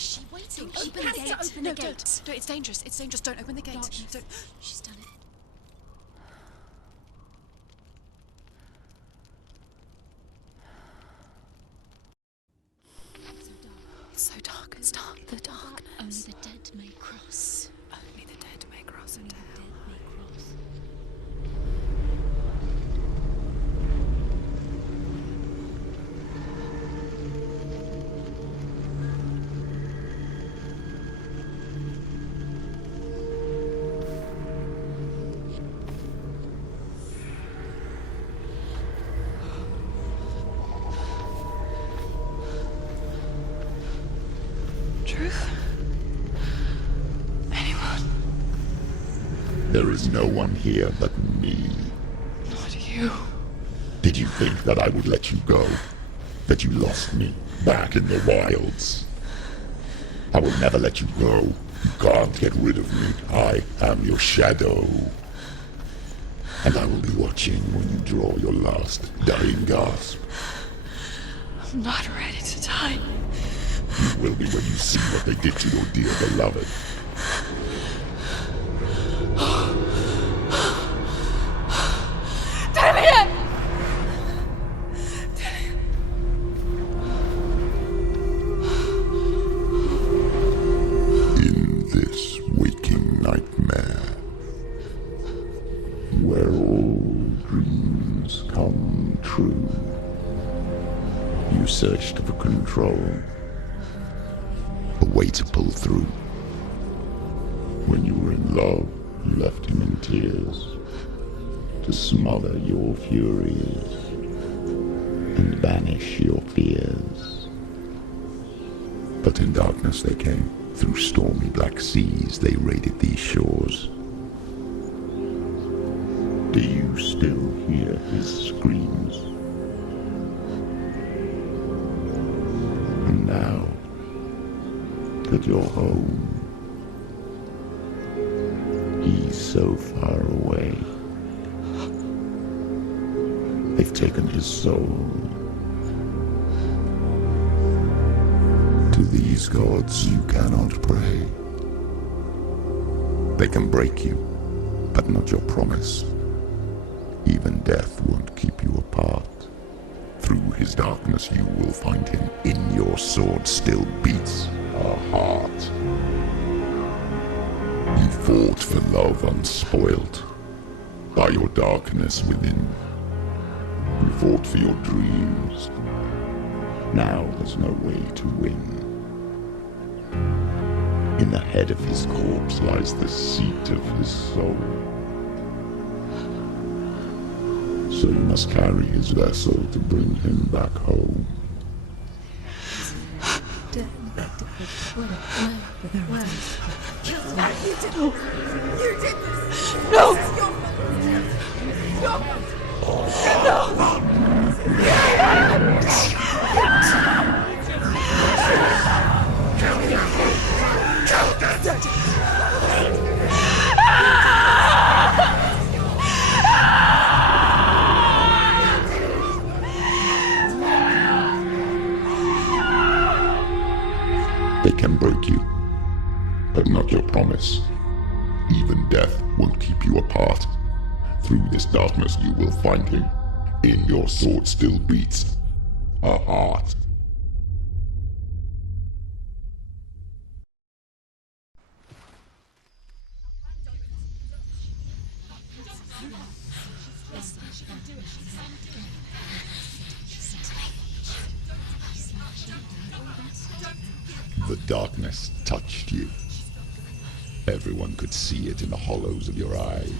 Is she waiting? Open the gate. Open the gate. Don't, it's dangerous. It's dangerous. Don't open the gate. Don't. She's done it. It's so dark. It's dark. The darkness. Only the dead may cross. Only the dead may cross Only into the hell. dead may cross. Truth? Anyone? There is no one here but me. Not you. Did you think that I would let you go? That you lost me back in the wilds? I will never let you go. You can't get rid of me. I am your shadow. And I will be watching when you draw your last dying gasp. I'm not ready to die. You will be when you see what they did to your dear beloved. In this waking nightmare, where all dreams come true, you searched for control, a way to pull through. When you were in love, you left him in tears, to smother your furies and banish your fears. But in darkness they came, through stormy black seas they raided these shores. Do you still hear his screams? And now that you're home, he's so far away. They've taken his soul. To these gods you cannot pray. They can break you, but not your promise. Even death won't keep you apart. Through his darkness you will find him. In your sword still beats a heart. You fought for love unspoilt by your darkness within. You fought for your dreams. Now there's no way to win. In the head of his corpse lies the seat of his soul. So you must carry his vessel to bring him back home. You did this! No! They can break you, but not your promise. Even death won't keep you apart. Through this darkness you will find him. In your sword still beats a heart. The darkness touched you. Everyone could see it in the hollows of your eyes.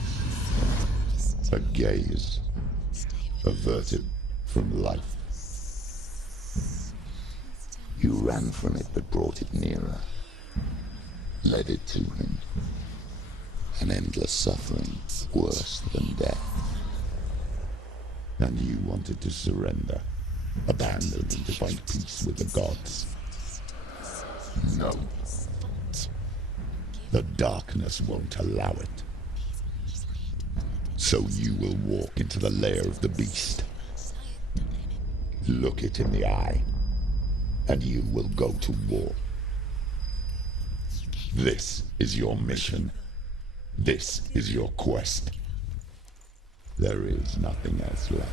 A gaze averted from life. You ran from it but brought it nearer. Led it to him. An endless suffering worse than death. And you wanted to surrender. Abandon and to find peace with the gods. No. The darkness won't allow it. So you will walk into the lair of the beast. Look it in the eye, and you will go to war. This is your mission. This is your quest. There is nothing else left.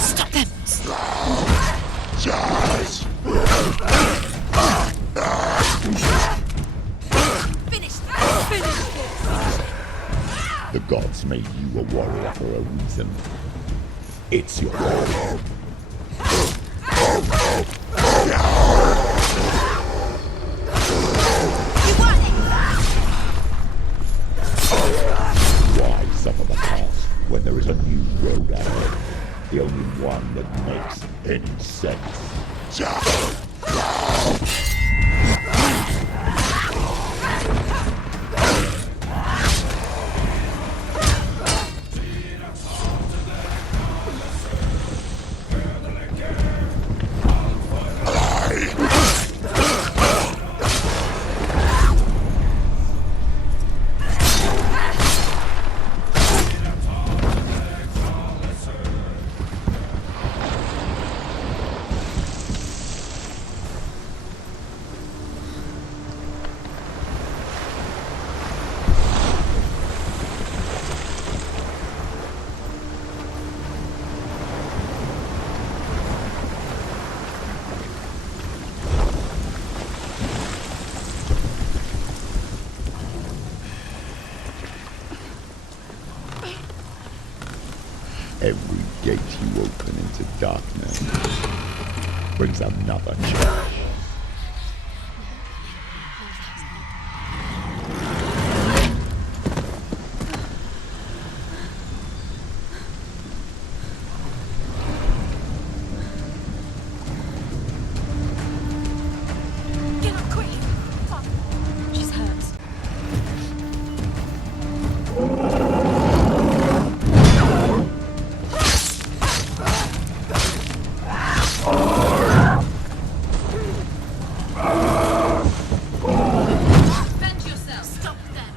Stop them! Charge! The gods made you a warrior for a reason. It's your fault. Why suffer the past when there is a new road ahead? The only one that makes any sense. Every gate you open into darkness brings another change. Get up quick! She's hurt. Bend yourself. Stop them.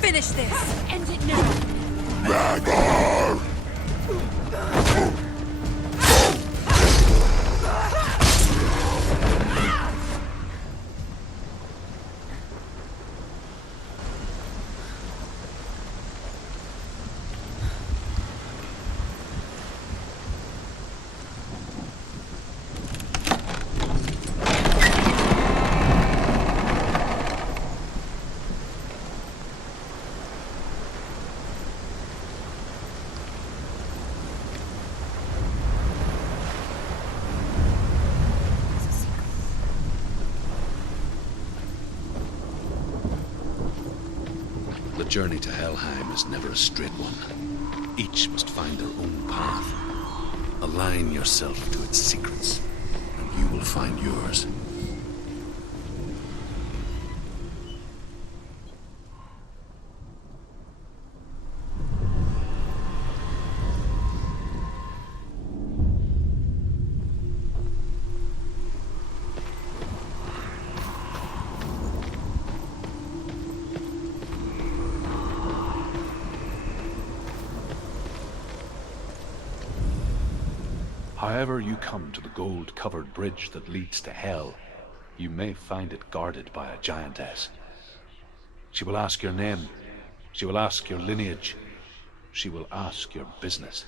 Finish this! End it now! The journey to Helheim is never a straight one. Each must find their own path. Align yourself to its secrets, and you will find yours. however you come to the gold-covered bridge that leads to Hell, you may find it guarded by a giantess. She will ask your name. She will ask your lineage. She will ask your business.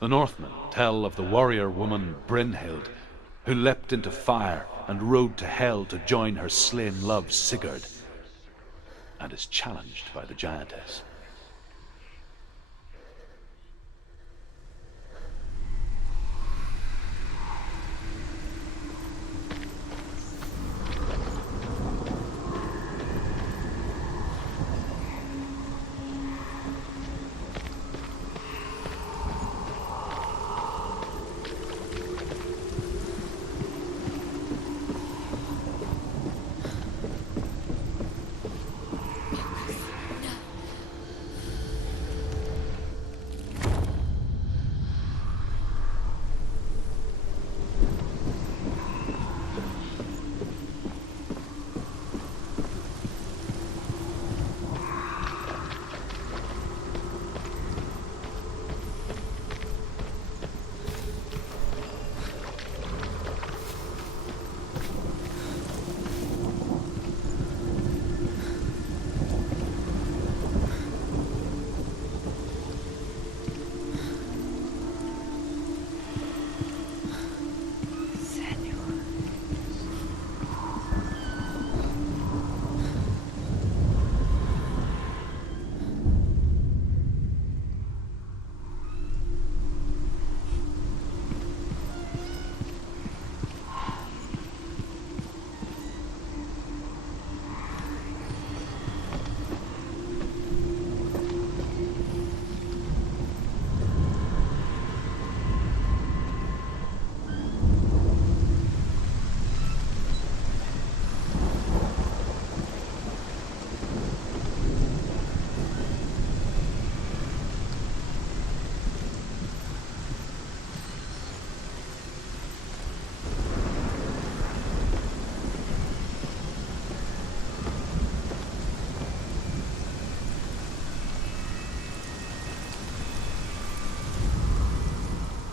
The Northmen tell of the warrior woman Brynhild, who leapt into fire and rode to Hell to join her slain love Sigurd, and is challenged by the giantess.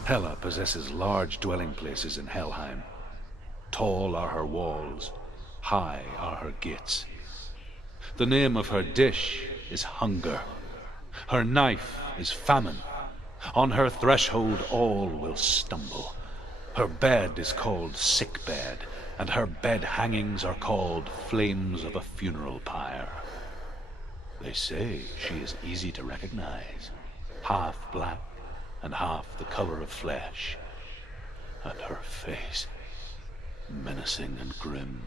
Hela possesses large dwelling places in Helheim. Tall are her walls, high are her gates. The name of her dish is hunger. Her knife is famine. On her threshold all will stumble. Her bed is called sick bed, and her bed hangings are called flames of a funeral pyre. They say she is easy to recognize, half black and half the color of flesh, and her face menacing and grim.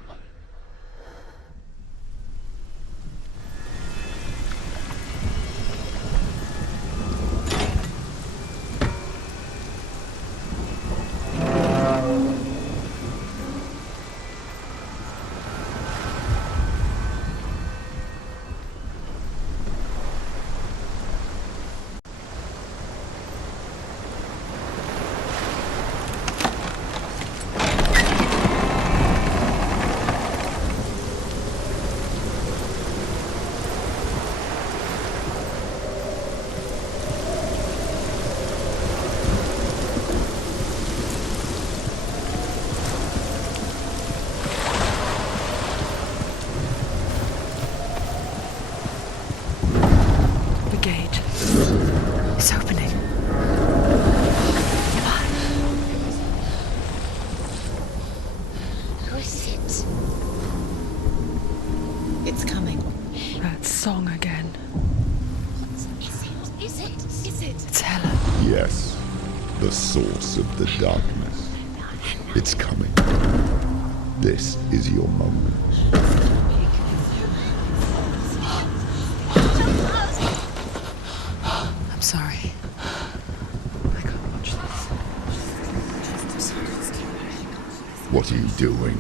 Song again. Is it? It's Hela. Yes, the source of the darkness. It's coming. This is your moment. I'm sorry. I can't watch this. What are you doing?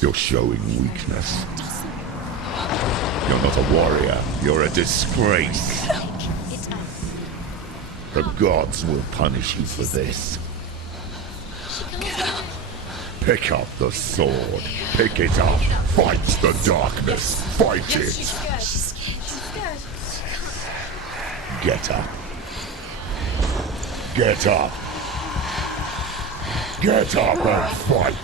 You're showing weakness. You're not a warrior. You're a disgrace. The gods will punish you for this. Pick up the sword. Pick it up. Fight the darkness. Fight it. Get up. Get up. Get up and fight!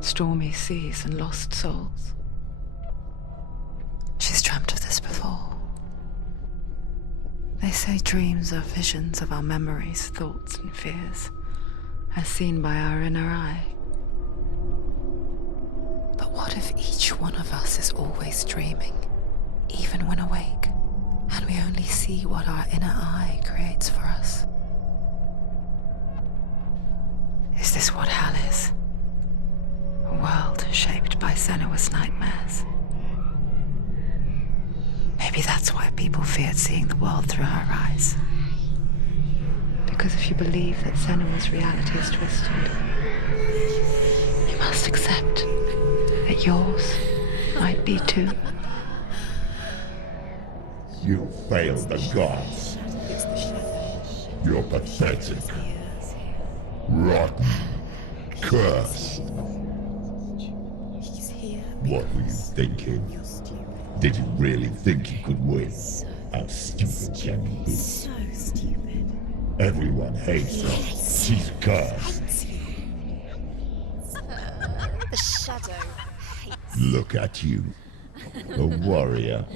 Stormy seas and lost souls. She's dreamt of this before. They say dreams are visions of our memories, thoughts, and fears, as seen by our inner eye. But what if each one of us is always dreaming, even when awake, and we only see what our inner eye creates for us? Is this what hell is? A world shaped by SENUA'S nightmares. Maybe that's why people feared seeing the world through her eyes. Because if you believe that SENUA'S reality is twisted, you must accept that yours might be too. You failed the gods. You're pathetic. Rotten. Cursed. What were you thinking? Did you really think you could win? How stupid can you be? So stupid. Everyone hates her. She's cursed. The shadow hates. Look at you. A warrior.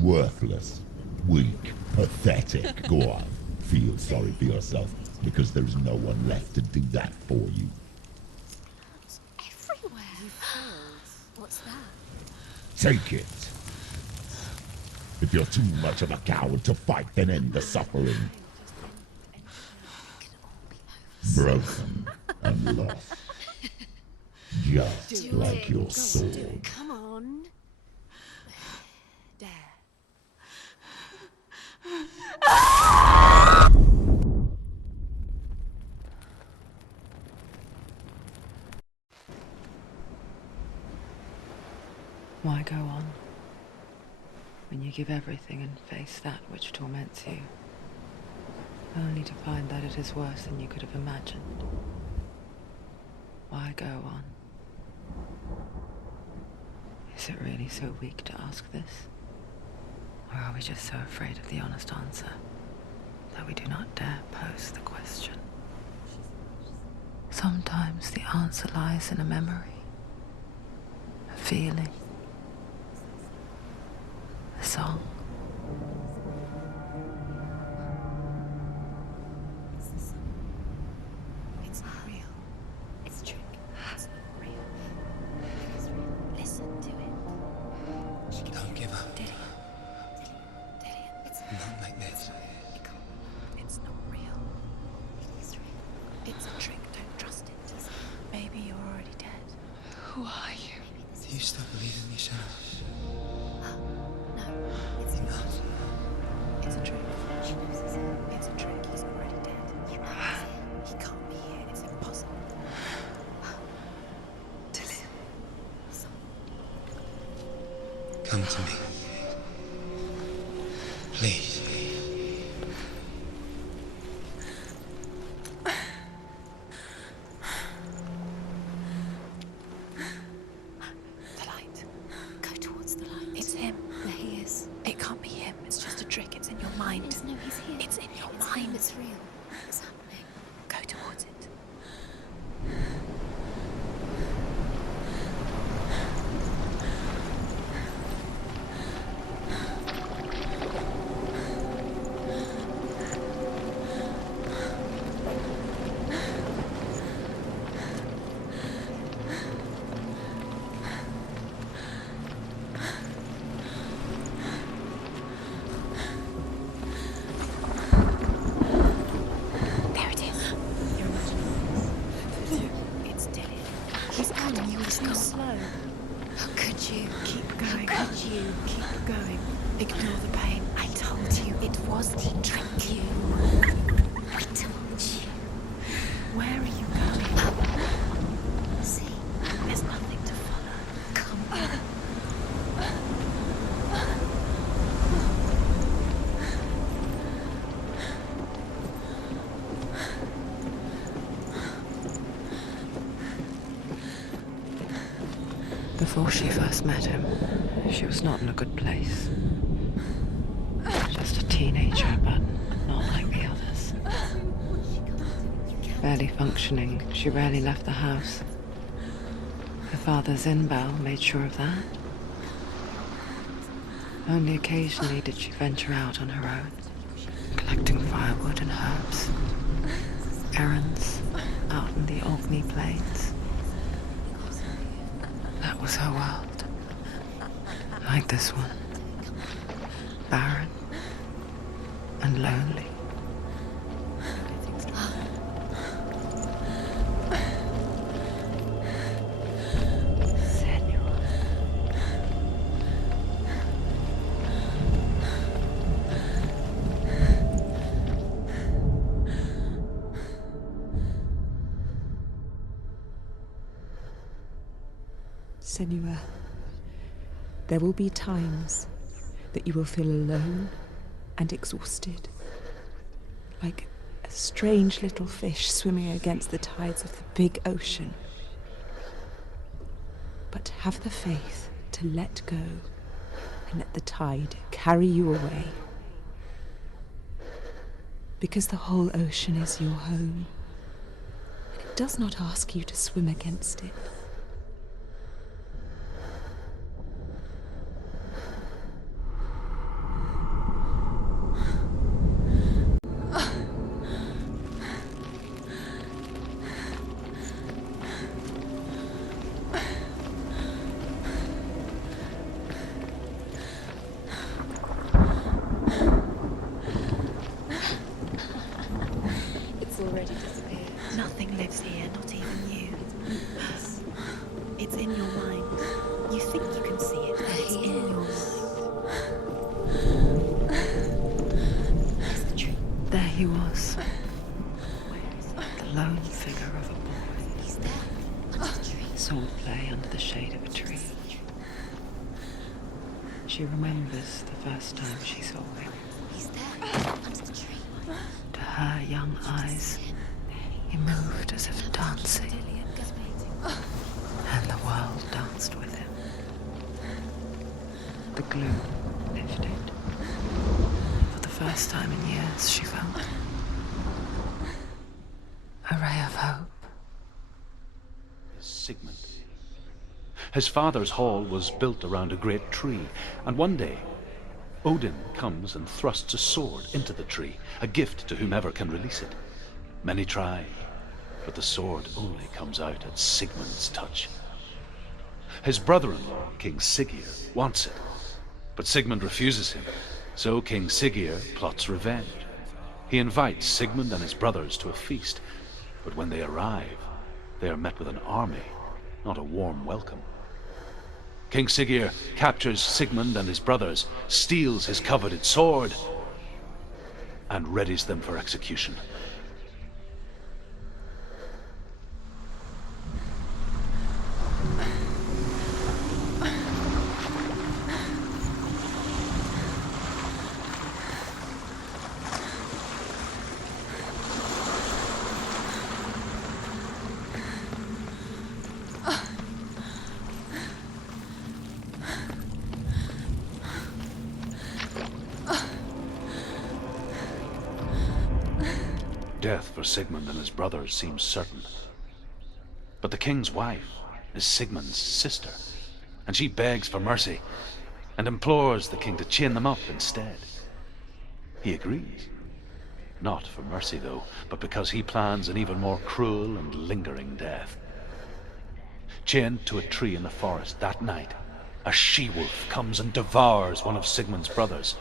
Worthless. Weak. Pathetic. Go on. Feel sorry for yourself, because there's no one left to do that for you. Everywhere. You failed. What's that? Take it. If you're too much of a coward to fight, then end the suffering. Broken and lost. Just like your sword. Come on. Dare. Why go on when you give everything and face that which torments you, only to find that it is worse than you could have imagined? Why go on? Is it really so weak to ask this? Or are we just so afraid of the honest answer that we do not dare pose the question? Sometimes the answer lies in a memory, a feeling, a song. It's not real. It's a trick. It's not real. It is real. Listen to it. Don't give up. Dillian. It's Not like this. it can't. It's not real. It is real. It's a trick. Don't trust it. Maybe you're already dead. Who are you? Do you still believe in me, Shadow? No, it's not. It's a trick. She knows it's him. It's a trick. He's already dead. He can't be here. It's impossible. Dillian. Come to me. Please. The light. Go towards the light. It's him. There he is. It can't be him. It's just a trick. It's in your mind. No, he's here. It's in your mind. It's real. What's happening? Go towards it. There it is. You're imagining. It's Dillian. He's coming. You were too slow. How could you? Keep going. How could you? Keep going. Ignore the pain. I told you it wasn't a trick. You. I told you. Where are you going? See, there's nothing to follow. Come on. Before she first met him, she was not in a good place. Just a teenager, but not like the others. Barely functioning, she rarely left the house. Her father's in-bell made sure of that. Only occasionally did she venture out on her own, collecting firewood and herbs. Errands out in the Orkney Plains. That was her world. Like this one. Barren and lonely. Senua, there will be times that you will feel alone and exhausted, like a strange little fish swimming against the tides of the big ocean. But have the faith to let go and let the tide carry you away. Because the whole ocean is your home, and it does not ask you to swim against it. Already disappeared. Nothing lives here, not even you. It's in your mind. You think you can see it, but it's in your mind. There he was. The lone figure of a boy. He's there, under the tree. Swordplay under the shade of a tree. She remembers the first time she saw him. He's there, under the tree. To her young eyes, he moved as if dancing, and the world danced with him. The gloom lifted. For the first time in years, she felt a ray of hope. Sigmund. His father's hall was built around a great tree, and one day Odin comes and thrusts a sword into the tree, a gift to whomever can release it. Many try, but the sword only comes out at Sigmund's touch. His brother-in-law, King Siggeir, wants it, but Sigmund refuses him, so King Siggeir plots revenge. He invites Sigmund and his brothers to a feast, but when they arrive, they are met with an army, not a warm welcome. King Siggeir captures Sigmund and his brothers, steals his coveted sword, and readies them for execution. Death for Sigmund and his brothers seems certain. But the king's wife is Sigmund's sister, and she begs for mercy and implores the king to chain them up instead. He agrees. Not for mercy, though, but because he plans an even more cruel and lingering death. Chained to a tree in the forest that night, a she-wolf comes and devours one of Sigmund's brothers.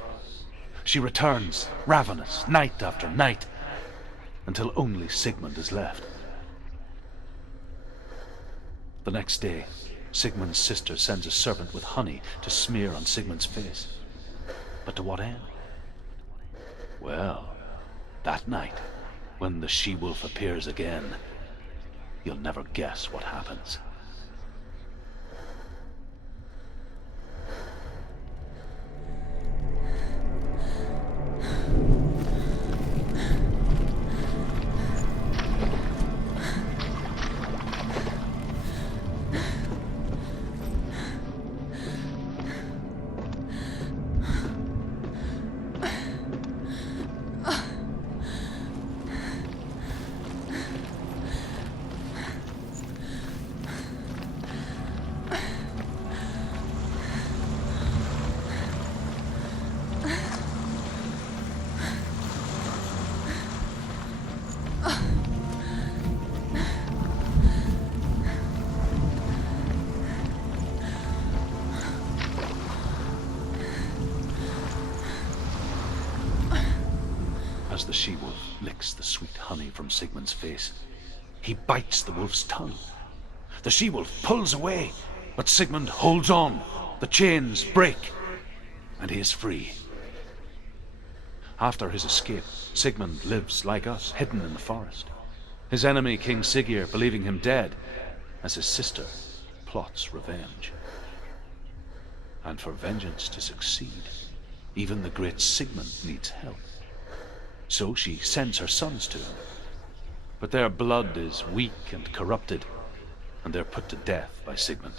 She returns, ravenous, night after night, until only Sigmund is left. The next day, Sigmund's sister sends a servant with honey to smear on Sigmund's face. But to what end? Well, that night, when the she-wolf appears again, you'll never guess what happens. as the she-wolf licks the sweet honey from Sigmund's face. He bites the wolf's tongue. The she-wolf pulls away, but Sigmund holds on. The chains break, and he is free. After his escape, Sigmund lives like us, hidden in the forest. His enemy, King Siggeir, believing him dead, as his sister plots revenge. And for vengeance to succeed, even the great Sigmund needs help. So she sends her sons to him. But their blood is weak and corrupted, and they're put to death by Sigmund.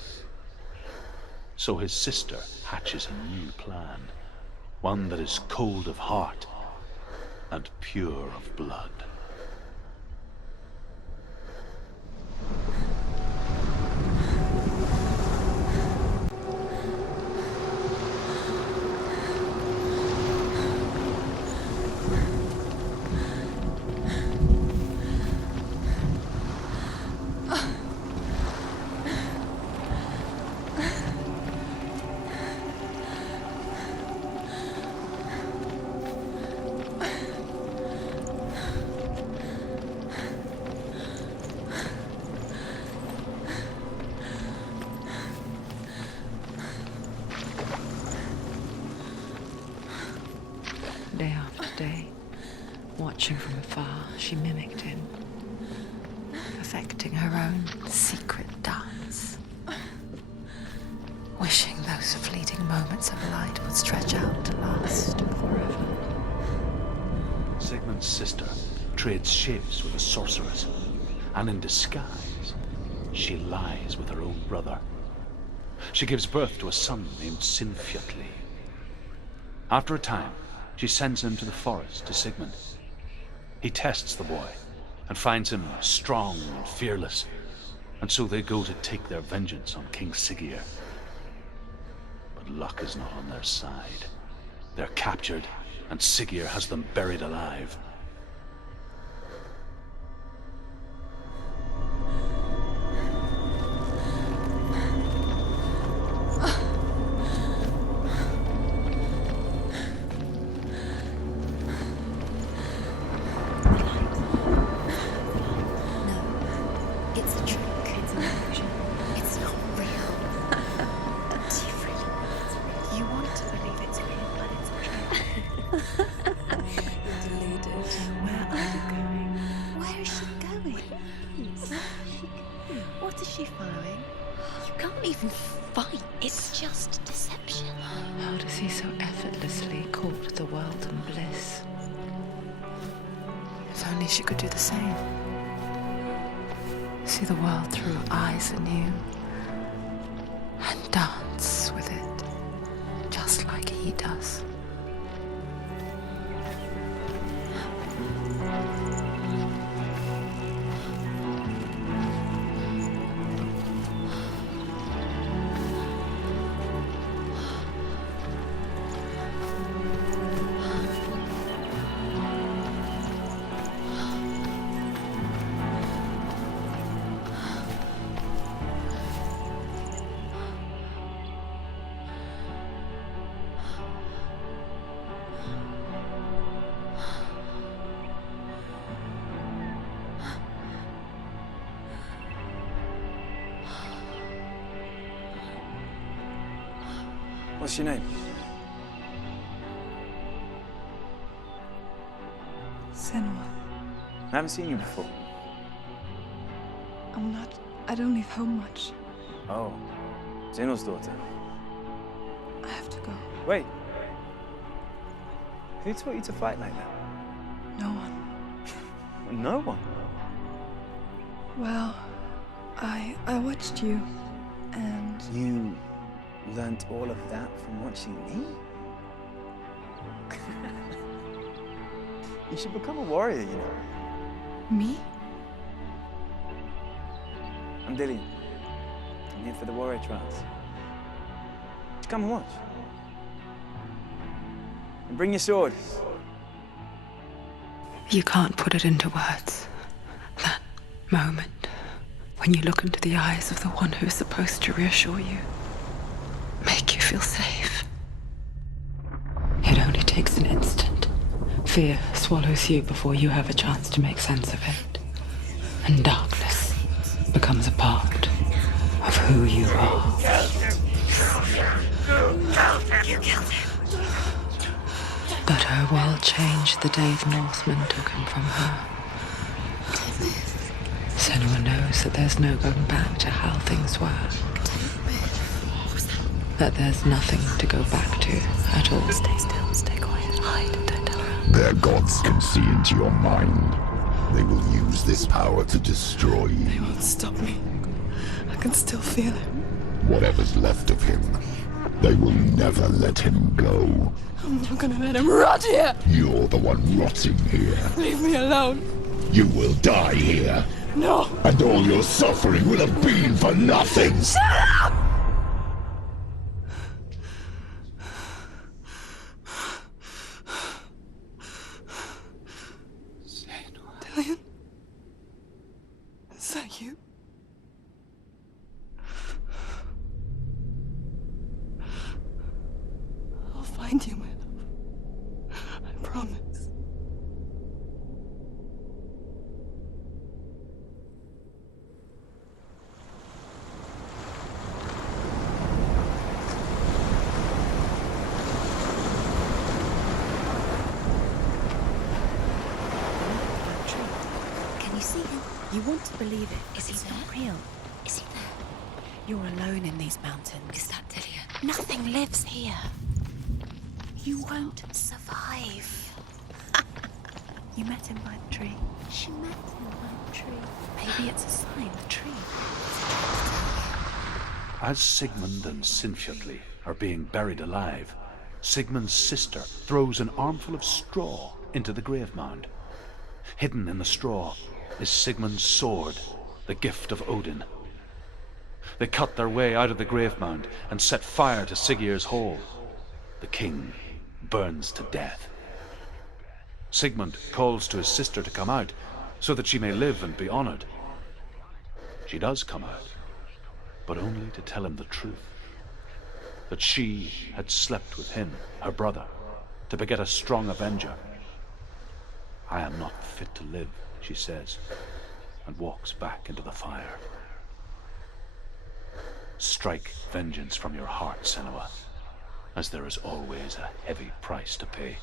So his sister hatches a new plan, one that is cold of heart and pure of blood. Day after day, watching from afar, she mimicked him, perfecting her own secret dance, wishing those fleeting moments of light would stretch out to last forever. Sigmund's sister trades shapes with a sorceress, and in disguise, she lies with her own brother. She gives birth to a son named Sinfjotli. After a time, she sends him to the forest to Sigmund. He tests the boy and finds him strong and fearless, and so they go to take their vengeance on King Siggeir. But luck is not on their side. They're captured, and Siggeir has them buried alive. How does he so effortlessly court the world and bliss? If only she could do the same. See the world through eyes anew and dance with it, just like he does. What's your name? Senua. I haven't seen you before. I don't leave home much. Oh, Zenua'S daughter. I have to go. Wait. Who taught you to fight like that? No one. No one. Well, I watched you, and You learnt all of that from watching me? You should become a warrior, you know. me? I'm Dillian. I'm here for the warrior trials. Just come and watch. And bring your sword. You can't put it into words. That moment when you look into the eyes of the one who's supposed to reassure you, make you feel safe. It only takes an instant. Fear swallows you before you have a chance to make sense of it. And darkness becomes a part of who you are. You killed him. But her world changed the day the Northmen took him from her. Senua knows that there's no going back to how things were. That there's nothing to go back to at all. Stay still, stay quiet, hide, don't tell her. Their gods can see into your mind. They will use this power to destroy you. They won't stop me. I can still feel him. Whatever's left of him, they will never let him go. I'm not gonna let him rot here. You're the one rotting here. Leave me alone. You will die here. No. And all your suffering will have been for nothing. Shut up! Dillion? Is that you? I'll find you, my love. I promise. Can you see him? You want to believe it. Is he not real? Is he there? You're alone in these mountains. Is that Dillion? Nothing lives here. You won't survive. You met him by the tree. She met him by the tree. Maybe it's a sign, the tree. As Sigmund and Sinfjotli are being buried alive, Sigmund's sister throws an armful of straw into the grave mound. Hidden in the straw is Sigmund's sword, the gift of Odin. They cut their way out of the grave mound and set fire to Siggeir's hall. The king burns to death. Sigmund calls to his sister to come out so that she may live and be honored. She does come out, but only to tell him the truth. That she had slept with him, her brother, to beget a strong avenger. I am not fit to live, she says, and walks back into the fire. Strike vengeance from your heart, Senua, as there is always a heavy price to pay.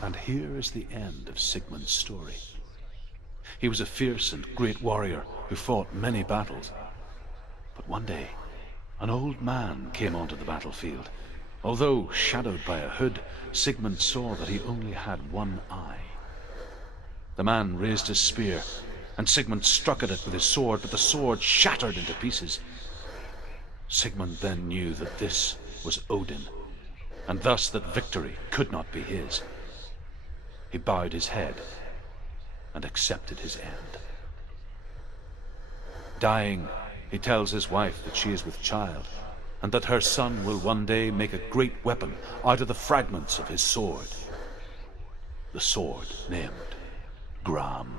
And here is the end of Sigmund's story. He was a fierce and great warrior who fought many battles. But one day, an old man came onto the battlefield. Although shadowed by a hood, Sigmund saw that he only had one eye. The man raised his spear, and Sigmund struck at it with his sword, but the sword shattered into pieces. Sigmund then knew that this was Odin, and thus that victory could not be his. He bowed his head and accepted his end. Dying, he tells his wife that she is with child, and that her son will one day make a great weapon out of the fragments of his sword. The sword named Gram.